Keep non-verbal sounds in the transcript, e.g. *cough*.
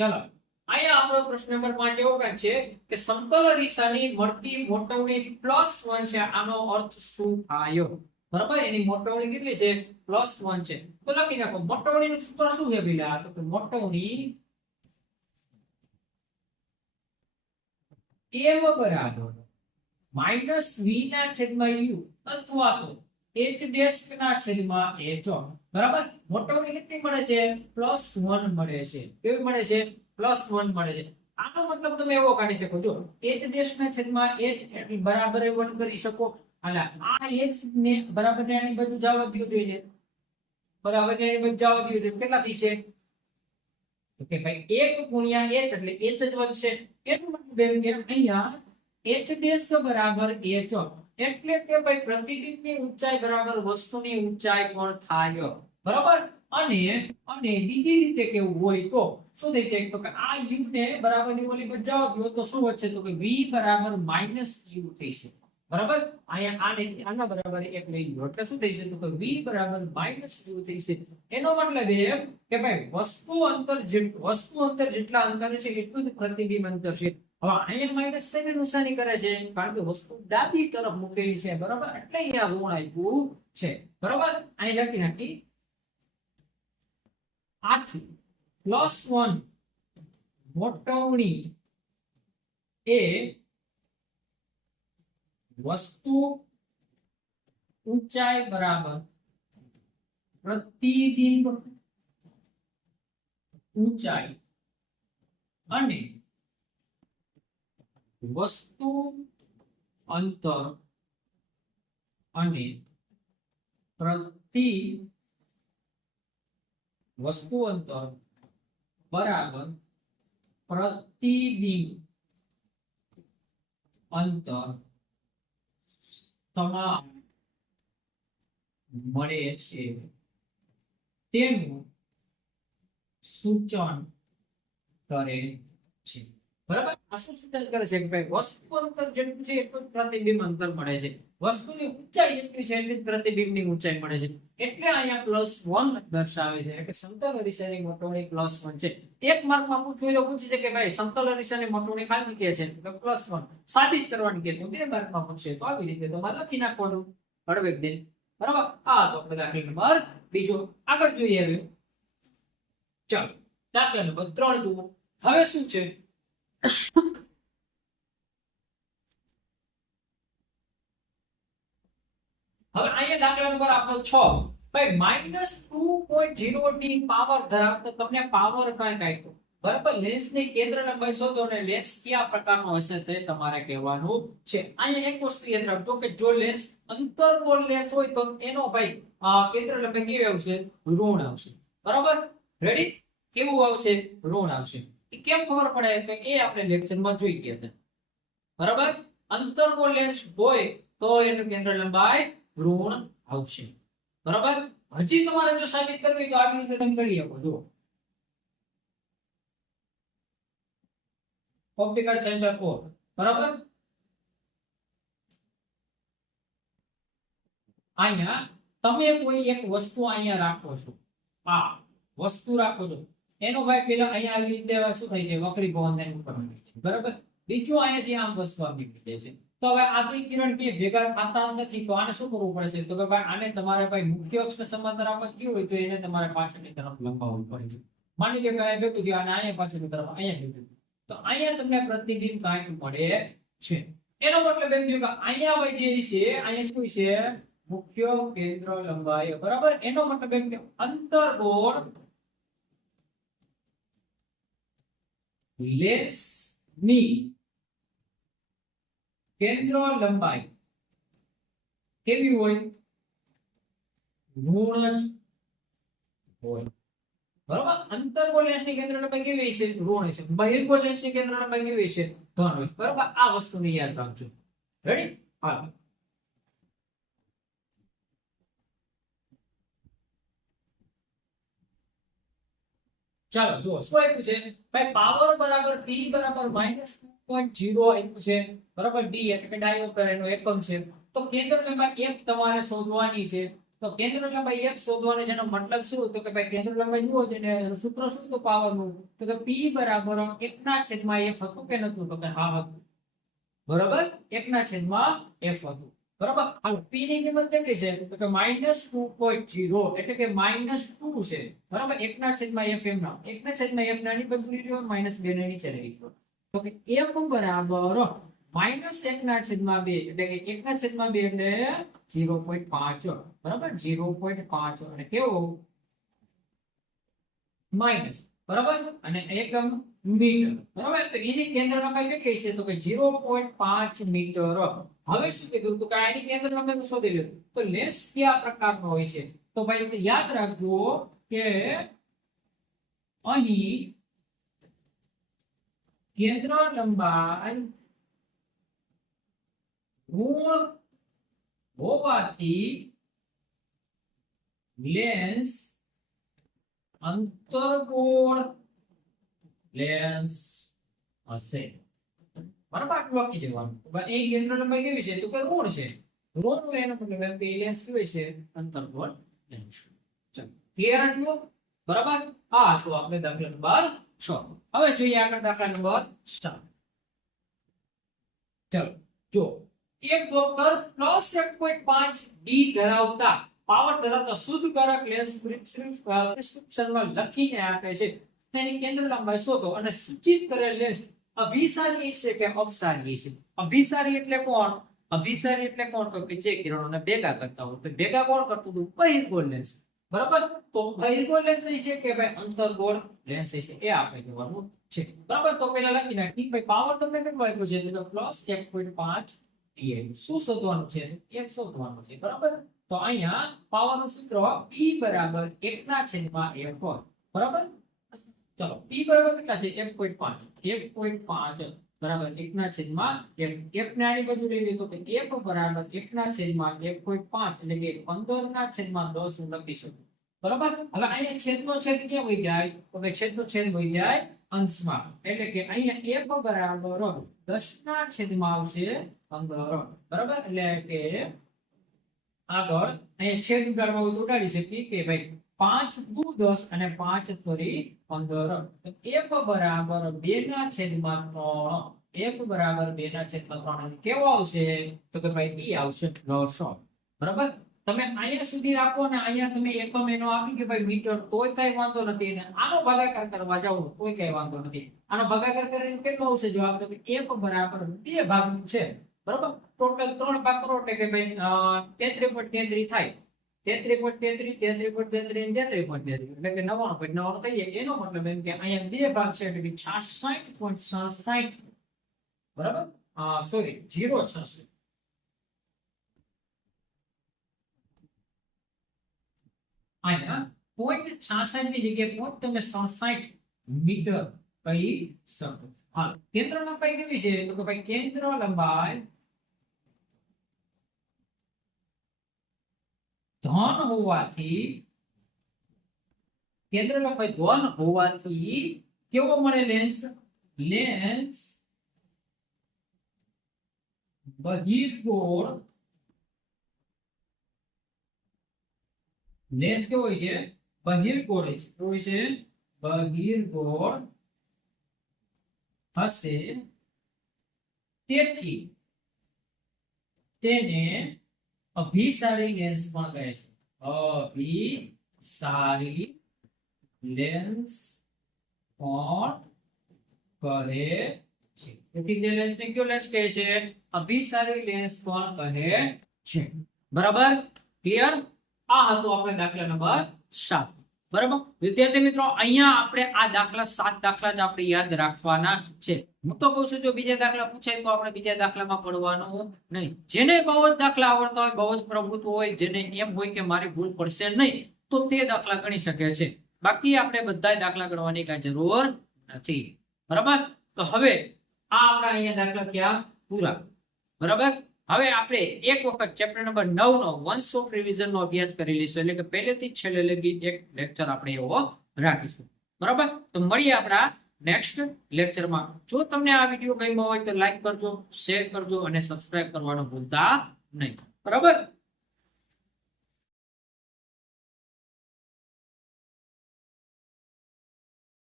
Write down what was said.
ચલો. અહીંયા આપણો પ્રશ્ન નંબર 5 એવો કંઈક છે કે સમતલ અરીસાની મળતી મોટવણી પ્લસ વન છે. આનો અર્થ શું થાય? બરાબર? એની મોટવણી કેટલી છે? પ્લસ વન છે. તો લખી નાખો. મોટવણીનું સૂત્ર શું છે ભીલા તો કે મોટવણી એમ બરાબર વી ના છેદમાં u અથવા તો એચ ડેશ ના છેદમાં એચ બરાબર? મોટવણી કેટલી મળે છે? પ્લસ વન મળે છે. કેવી મળે છે? પ્લસ વન મળે છે. આનો મતલબ તમે એવો કાઢી શકો. છો h ડેશ ના છેદમાં h એટલે બરાબર 1 કરી શકો. અને આ h ને બરાબર ને આની બાજુ જવા દો જોઈએ બરાબર ને આની બાજુ જવા દો એટલે કેટલા છે? તો કે ભાઈ, એક ગુણ્યા h એટલે એચ જ વધશે. એનો મતલબ એમ કે અહીંયા એચ ડેશ બરાબર એચ એટલે કે ભાઈ પ્રતિબિંબની ઊંચાઈ બરાબર વસ્તુની ઊંચાઈ પણ થાય. બરાબર? અને અને બીજી રીતે કેવું હોય તો શું થઈ જાય તો કે આ u ને બરાબરની ઓલી બાજુ જવા તો શું વધશે તો કે v બરાબર માઇનસ u થશે બરાબર? અહીંયા આને, આના બરાબર એક લઈ લો એટલે શું થઈ જશે તો v બરાબર માઇનસ u થશે એનો મતલબ એમ કે ભાઈ વસ્તુ અંતર જે વસ્તુ અંતર જેટલા અંતર છે, એટલું જ પ્રતિબિંબ અંતર છે. હવે અહીંયા માઇનસ શેની નિશાની કરે છે, કારણ કે વસ્તુ ડાબી તરફ મૂકેલી છે, બરાબર? એટલે અહીંયા ઋણ આપ્યું છે. બરાબર? અહીં લખી નાખી. આથી પ્લસ વન મોટવણી એ વસ્તુ ઊંચાઈ બરાબર પ્રતિબિંબ ઊંચાઈ અને વસ્તુ, અંતર અને પ્રતિ વસ્તુ અંતર બરાબર પ્રતિબિંબ અંતર તમામ મળે છે. તેનું સૂચન કરે છે. બરાબર? આ કરે છે કે વસ્તુ અંતર જેટલું છે એટલું પ્રતિબિંબ અંતર મળે છે. વસ્તુની ઊંચાઈ જેટલી છે એટલી પ્રતિબિંબની ઊંચાઈ મળે છે. એટલે અહીંયા પ્લસ વન દર્શાવે છે. એટલે સમતલ અરીસાની મોટવણી પ્લસ વન છે. એક માર્કમાં પૂછવું તો પૂછી છે કે ભાઈ સમતલ અરીસાની મટોણી ખાલી કે છે? પ્લસ વન સાબિત કરવાની કે તો બે માર્કમાં પૂછે, તો આવી રીતે તમારે લખી નાખવાનું. હળવેક દિન બરાબર? આ તો આપણે દાખલા નંબર બીજો આગળ જોઈએ હવે. ચાલો. દાખલા નંબર ત્રણ જુઓ. હવે શું છે? *laughs* હવે અહીંયા દાખલા નંબર આપણો છ. ભાઈ minus two point zero D power ધરાવતો તમને પાવર કઈ કાઢ્યો બરાબર લેન્સની કેન્દ્ર લંબાઈ શોધો અને લેન્સ કયા પ્રકારનો હશે તે તમારે કહેવાનું છે. અહીંયા એક વસ્તુ યાદ રાખજો કે જો લેન્સ અંતર્ગોળ લેન્સ હોય તો એનો ભાઈ કેન્દ્ર લંબાઈ કેવી આવશે? ઋણ આવશે. બરાબર? રેડી કેવું આવશે? ઋણ આવશે. કેમ ખબર પડે? તો એ આપણે લેક્ચરમાં જોઈ ગયા હતા. બરાબર? અંતરનો લેન્સ હોય તો એનું કેન્દ્ર લંબાઈ ઋણ આવશે. બરાબર? હજી તમારે જો સાબિત કરવી તો આવી રીતે તમે કરી શકો. જો ઓપ્ટિકલ સેન્ટર કોડ બરાબર? અહીંયા તમે કોઈ એક વસ્તુ અહીંયા રાખો છો. આ વસ્તુ રાખો છો. એનો ભાઈ પેલા અહીંયા આવી રીતે શું થાય છે? વક્રી ભવન થાય ઉપર. બરાબર? બીજું અહીંયાથી આમ વસ્તુ નીકળી જાય છે. તો હવે આપણી કિરણ કે ભેગા થતા નથી, તો આને શું કરવું પડે છે? તો કે ભાઈ આને તમારે ભાઈ મુખ્ય અક્ષને સમાંતર આપવા કેવું હોય તો એને તમારે પાછળની તરફ લંબાવવું પડે છે. માની લો કે અહીંયા ભેગું થયું અને અહીંયા પાછળની તરફ અહીંયા ભેગું તો અહીંયા તમને પ્રતિબિંબ કાંઈક મળે છે. એનો મતલબ એમ થયું કે અહીંયા હોય જે છે, અહીંયા શું છે? મુખ્ય કેન્દ્ર લંબાઈ. બરાબર? એનો મતલબ એમ કે અંતર્ગોળ લેન્સની કેન્દ્ર લંબાઈ કેવી હોય? ઋણ જ હોય. બરોબર? અંતર્ગોળ લેન્સની કેન્દ્ર લંબાઈ કેવી છે ઋણ છે બહિર્ગોળ લેન્સની કેન્દ્ર લંબાઈ કેવી છે ધન હોય બરોબર? આ વસ્તુને યાદ રાખજો. રેડી હાલો. ચાલો, જુઓ, શું આપ્યું છે? ભાઈ પાવર બરાબર p બરાબર માઇનસ આપ્યું છે. બરાબર ડી એટલે કે એનો એકમ છે. તો કેન્દ્ર લંબાઈ એક તમારે શોધવાની છે. તો કેન્દ્ર લંબાઈ f શોધવાની છે, એનો મતલબ શું? તો કે ભાઈ કેન્દ્ર લંબાઈ જુઓ છે ને સૂત્ર શું તો પાવરનું? તો કે p બરાબર એકના છેદમાં f હતું કે નતું તો કે હા હતું. બરાબર? એકના છેદમાં f હતું. બરાબર? આ p ની કિંમત કેટલી છે? તો કે -2.0 એટલે કે -2 છે. બરાબર? એકના છેદમાં f એમ ના. છેદમાં f નાની બાજુ લઈ લો -2 ના નીચે લઈ લો તો કે f બરાબર માઇનસ એકના છેદમાં બે એટલે કે એકના છેદમાં બે એટલે ઝીરો પોઈન્ટ પાંચ બરાબર? ઝીરો પોઈન્ટ પાંચ અને કેવો? માઇનસ બરાબર? અને એકમ મીટર. બરાબર? તો એની કેન્દ્ર લંબાઈ કેટલી છે? તો કે ઝીરો પોઈન્ટ પાંચ મીટર. હવે શું કીધું તો આની કેન્દ્ર લંબાઈ શોધી લીધું તો લેન્સ કયા પ્રકારનો હોય છે? તો ભાઈ યાદ રાખજો કે અહીં કેન્દ્ર લંબાઈ ગુણ હોવાથી લેન્સ અંતર્ગોળ લેન્સ હશે. બરાબર આટલું લખી દેવાનું હવે એ કેન્દ્ર લંબાઈ કેવી છે તો કે ઋણ છે ઋણ એનો મતલબ એમ કે એલિયન્સ કેવી છે અંતર્ગોળ લેન્સ ચલો ક્લિયર આટલું બરાબર આ તો આપણે દાખલા નંબર 6 હવે જોઈએ આગળ દાખલા નંબર 7 ચલો જો એક ડોક્ટર પ્લસ એક પોઈન્ટ પાંચ ડી ધરાવતા પાવર ધરાવતા શુદ્ધ કારક લેન્સ પ્રિસ્ક્રિપ્શનમાં લખીને આપે છે તેની કેન્દ્ર લંબાઈ શોધો અને સૂચિત કરેલ લેન્સ અભિસારી છે કે અપસારી છે. અભિસારી એટલે કોણ? અભિસારી એટલે કોણ? તો કે જે કિરણોને ભેગા કરતા હોય તો ભેગા કોણ કરતું હતું? બહિર્ગોળ લેન્સ બરાબર? તો બહિર્ગોળ લેન્સ છે કે ભાઈ અંતર્ગોળ લેન્સ છે. એ આપણે જોવાનું છે. બરાબર? તો પેલા લખી નાખી ભાઈ પાવર તમને કેટલો આપ્યો છે? તો પ્લસ એક પોઈન્ટ પાંચ પીએમ શું શોધવાનું છે? એમ શોધવાનું છે. બરાબર? તો અહીંયા પાવરનું સૂત્ર P બરાબર એકના છેદમાં F બરાબર? ચલો P બરાબર કેટલા છે 1.5 1.5 બરાબર એકના છેદમાં F F ને આની બાજુ લઈ લઈએ તો કે F બરાબર એકના છેદમાં 1.5 એટલે કે 15 ના છેદમાં 10 હું લખી શકું. બરાબર? હવે અહીંયા છેદનો છેદ ક્યાં વહી જાય? તો કે છેદનો છેદ વહી જાય અંશમાં. એટલે કે અહીંયા F બરાબર 10 ના છેદમાં આવશે પંદર. બરાબર? એટલે કે આગળ અહીંયા છેદ ઉડાડવા હોય તો ઉડાડી શકીએ કે ભાઈ પાંચ દુ દસ અને પાંચ તરી પંદર. એક બરાબર બે ના છેદમાં ત્રણ. એક બરાબર બે ના છેદમાં ત્રણ. કેવો આવશે? તો કે ભાઈ ઈ આવશે. રસો. બરાબર? તમે અહીંયા સુધી રાખો ને અહીંયા તમે એકમ એનો આપી કે ભાઈ મીટર તોય કઈ વાંધો નથી અને આનો ભાગાકાર કરવા જાઓ કોઈ કઈ વાંધો નથી. આનો ભાગાકાર કરીને કેટલો આવશે? જવાબ તો એક બરાબર બે ભાગનું છે. બરાબર? ટોટલ ત્રણ ભાગ કરો એટલે કે ભાઈ તેત્રી પોઈન્ટ તેત્રી થાય. અહીંયા બે છાસઠની જગ્યાએ પોઈન્ટ તમે સડસઠ મીટર કહી શકો. હા કેન્દ્ર લંબાઈ કેવી છે? કેન્દ્ર લંબાઈ ધન હોવાથી કેન્દ્ર લંબાઈ ધન હોવાથી કેવો મળે લેન્સ લેન્સ બહિર્ગોળ લેન્સ કેવો હોય છે? બહિર્ગોળ હોય છે. કેવો હોય છે? બહિર્ગોળ હશે. તેથી તેને અભિસારી લેન્સ પણ કહે છે. અભિસારી લેન્સ પણ કહે છે. તેથી તે લેન્સને કયો લેન્સ કહે છે? અભિસારી લેન્સ પણ કહે છે. બરાબર? ક્લિયર? આ હતો આપણે દાખલા નંબર સાત. બરાબર? વિદ્યાર્થી મિત્રો, અહીંયા આપણે આ દાખલા, સાત દાખલા જ આપણે યાદ રાખવાના છે. હું તો કહું છું, જો બીજા દાખલા પૂછાય તો આપણે બીજા દાખલામાં પડવાનું નહીં. જેને બહુ જ દાખલા આવડતા હોય, બહુ જ પ્રભુત્વ હોય, જેને એમ હોય કે મારી ભૂલ પડશે નહીં, તો તે દાખલા ગણી શકે છે. બાકી આપણે બધા દાખલા ગણવાની કાંઈ જરૂર નથી. બરાબર? તો હવે આ આપણા અહીંયા દાખલા ક્યાં? પૂરા. બરાબર? હવે આપણે એક વખત ચેપ્ટર નંબર નવ નો વન ઓફ રિવિઝન નો અભ્યાસ કરી લઈશું. એટલે કે પહેલેથી છેલ્લે લગી એક લેક્ચર આપણે એવો રાખીશું. બરાબર? તો મળીએ આપણા નેક્સ્ટ લેક્ચરમાં જો તમને આ વીડિયો ગમ્યો હોય તો લાઈક કરજો શેર કરજો અને સબસ્ક્રાઇબ કરવાનું ભૂલતા નહીં. બરાબર?